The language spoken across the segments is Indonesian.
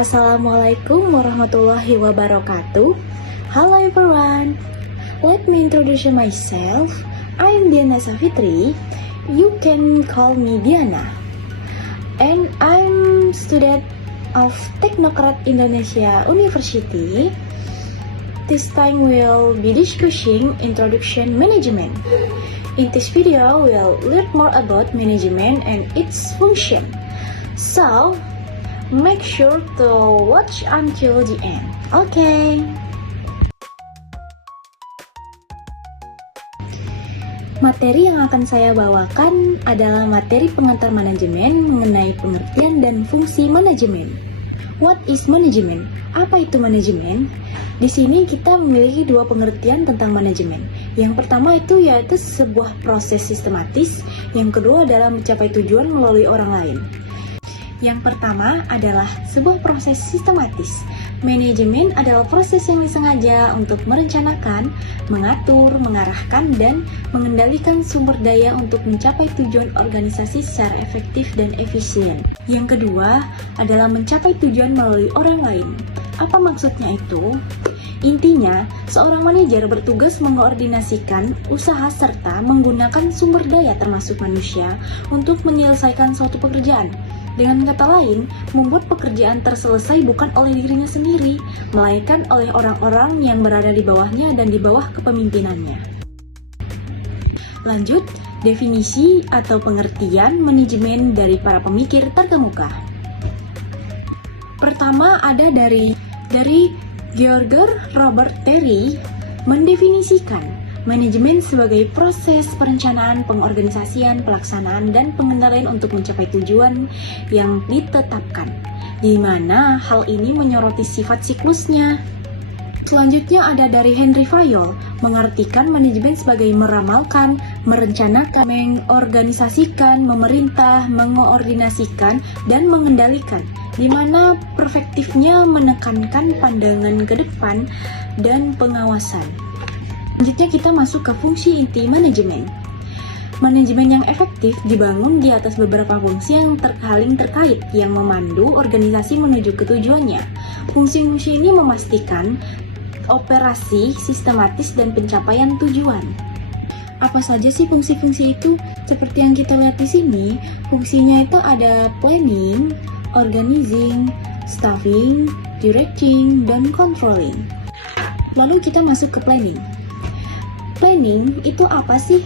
Assalamualaikum warahmatullahi wabarakatuh. Hello everyone. Let me introduce myself. I'm Diana Safitri. You can call me Diana. And I'm student of Teknokrat Indonesia University. This time we'll be discussing introduction management. In this video, we'll learn more about management and its function. So, make sure to watch until the end. Okay. Materi yang akan saya bawakan adalah materi pengantar manajemen mengenai pengertian dan fungsi manajemen. What is management? Apa itu manajemen? Di sini kita memiliki dua pengertian tentang manajemen. Yang pertama itu yaitu sebuah proses sistematis, yang kedua adalah mencapai tujuan melalui orang lain. Yang pertama adalah sebuah proses sistematis. Manajemen adalah proses yang disengaja untuk merencanakan, mengatur, mengarahkan, dan mengendalikan sumber daya untuk mencapai tujuan organisasi secara efektif dan efisien. Yang kedua adalah mencapai tujuan melalui orang lain. Apa maksudnya itu? Intinya, seorang manajer bertugas mengkoordinasikan usaha serta menggunakan sumber daya termasuk manusia untuk menyelesaikan suatu pekerjaan. Dengan kata lain, membuat pekerjaan terselesai bukan oleh dirinya sendiri, melainkan oleh orang-orang yang berada di bawahnya dan di bawah kepemimpinannya. Lanjut, definisi atau pengertian manajemen dari para pemikir terkemuka. Pertama ada dari George Robert Terry mendefinisikan manajemen sebagai proses perencanaan, pengorganisasian, pelaksanaan, dan pengendalian untuk mencapai tujuan yang ditetapkan, di mana hal ini menyoroti sifat siklusnya. Selanjutnya ada dari Henry Fayol, mengartikan manajemen sebagai meramalkan, merencanakan, mengorganisasikan, memerintah, mengoordinasikan, dan mengendalikan, di mana perspektifnya menekankan pandangan ke depan dan pengawasan. Selanjutnya kita masuk ke fungsi inti manajemen. Manajemen yang efektif dibangun di atas beberapa fungsi yang saling terkait yang memandu organisasi menuju ke tujuannya. Fungsi-fungsi ini memastikan operasi sistematis dan pencapaian tujuan. Apa saja sih fungsi-fungsi itu? Seperti yang kita lihat di sini, fungsinya itu ada planning, organizing, staffing, directing, dan controlling. Lalu kita masuk ke planning. Planning itu apa sih?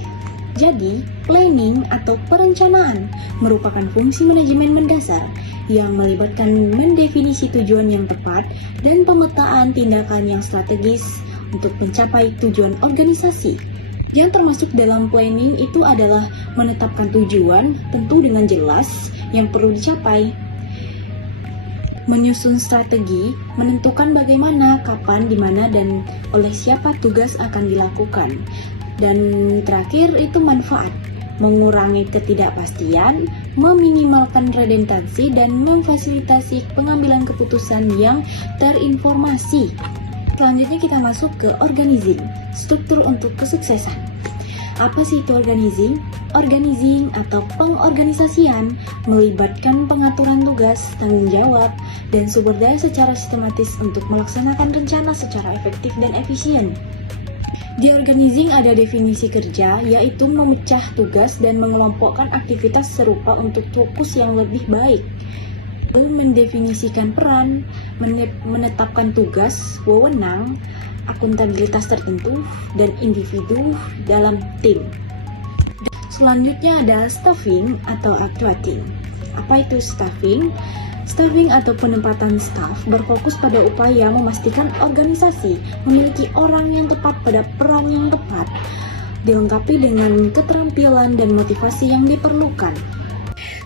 Jadi, planning atau perencanaan merupakan fungsi manajemen mendasar yang melibatkan mendefinisi tujuan yang tepat dan pemetaan tindakan yang strategis untuk mencapai tujuan organisasi. Yang termasuk dalam planning itu adalah menetapkan tujuan tentu dengan jelas yang perlu dicapai, menyusun strategi, menentukan bagaimana, kapan, di mana, dan oleh siapa tugas akan dilakukan. Dan terakhir itu manfaat, mengurangi ketidakpastian, meminimalkan redundansi, dan memfasilitasi pengambilan keputusan yang terinformasi. Selanjutnya kita masuk ke organizing, struktur untuk kesuksesan. Apa sih itu organizing? Organizing atau pengorganisasian melibatkan pengaturan tugas, tanggung jawab, dan sumber daya secara sistematis untuk melaksanakan rencana secara efektif dan efisien. Di organizing ada definisi kerja, yaitu memecah tugas dan mengelompokkan aktivitas serupa untuk fokus yang lebih baik. Lalu mendefinisikan peran, menetapkan tugas, wewenang, akuntabilitas tertentu, dan individu dalam tim. Selanjutnya ada staffing atau actuating. Apa itu staffing? Staffing atau penempatan staff berfokus pada upaya memastikan organisasi memiliki orang yang tepat pada peran yang tepat, dilengkapi dengan keterampilan dan motivasi yang diperlukan.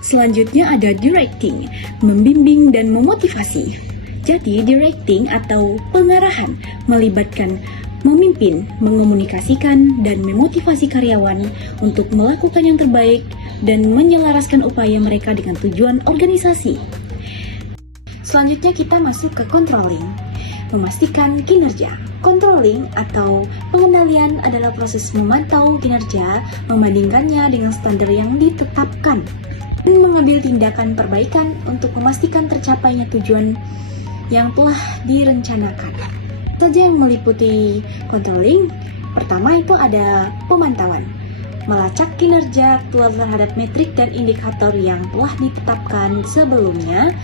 Selanjutnya ada directing, membimbing dan memotivasi. Jadi directing atau pengarahan melibatkan memimpin, mengomunikasikan, dan memotivasi karyawan untuk melakukan yang terbaik dan menyelaraskan upaya mereka dengan tujuan organisasi. Selanjutnya kita masuk ke controlling, memastikan kinerja. Controlling atau pengendalian adalah proses memantau kinerja, membandingkannya dengan standar yang ditetapkan, dan mengambil tindakan perbaikan untuk memastikan tercapainya tujuan yang telah direncanakan. Saja yang meliputi controlling, pertama itu ada pemantauan, melacak kinerja terhadap metrik dan indikator yang telah ditetapkan sebelumnya.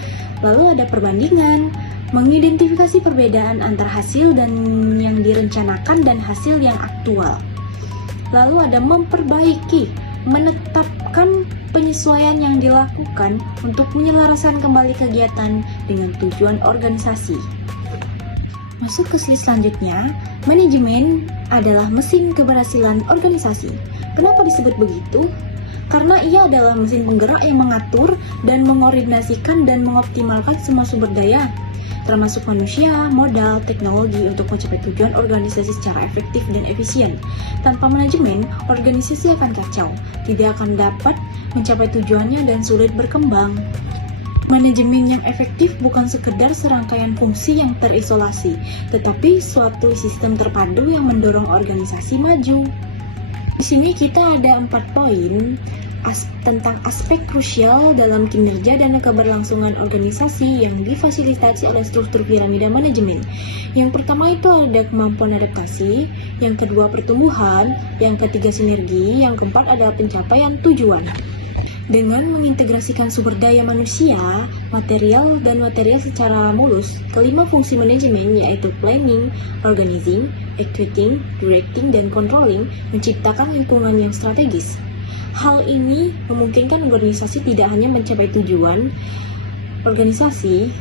Lalu ada perbandingan, mengidentifikasi perbedaan antar hasil dan yang direncanakan dan hasil yang aktual. Lalu ada memperbaiki, menetapkan penyesuaian yang dilakukan untuk menyelaraskan kembali kegiatan dengan tujuan organisasi. Masuk ke slide selanjutnya, manajemen adalah mesin keberhasilan organisasi. Kenapa disebut begitu? Karena ia adalah mesin penggerak yang mengatur dan mengkoordinasikan dan mengoptimalkan semua sumber daya, termasuk manusia, modal, teknologi untuk mencapai tujuan organisasi secara efektif dan efisien. Tanpa manajemen, organisasi akan kacau, tidak akan dapat mencapai tujuannya dan sulit berkembang. Manajemen yang efektif bukan sekedar serangkaian fungsi yang terisolasi, tetapi suatu sistem terpadu yang mendorong organisasi maju. Di sini kita ada 4 poin tentang aspek krusial dalam kinerja dan keberlangsungan organisasi yang difasilitasi oleh struktur piramida manajemen. Yang pertama itu ada kemampuan adaptasi, yang kedua pertumbuhan, yang ketiga sinergi, yang keempat adalah pencapaian tujuan. Dengan mengintegrasikan sumber daya manusia, material, dan material secara mulus, kelima fungsi manajemen yaitu planning, organizing, executing, directing, dan controlling menciptakan lingkungan yang strategis. Hal ini memungkinkan organisasi tidak hanya mencapai tujuan organisasi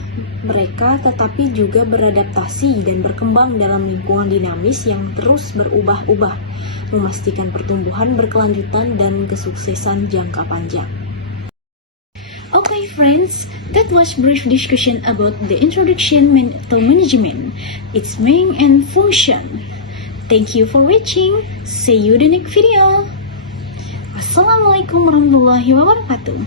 mereka, tetapi juga beradaptasi dan berkembang dalam lingkungan dinamis yang terus berubah-ubah, memastikan pertumbuhan berkelanjutan dan kesuksesan jangka panjang. Okay friends, that was brief discussion about the introduction to management, its main and function. Thank you for watching. See you in the next video. Assalamualaikum warahmatullahi wabarakatuh.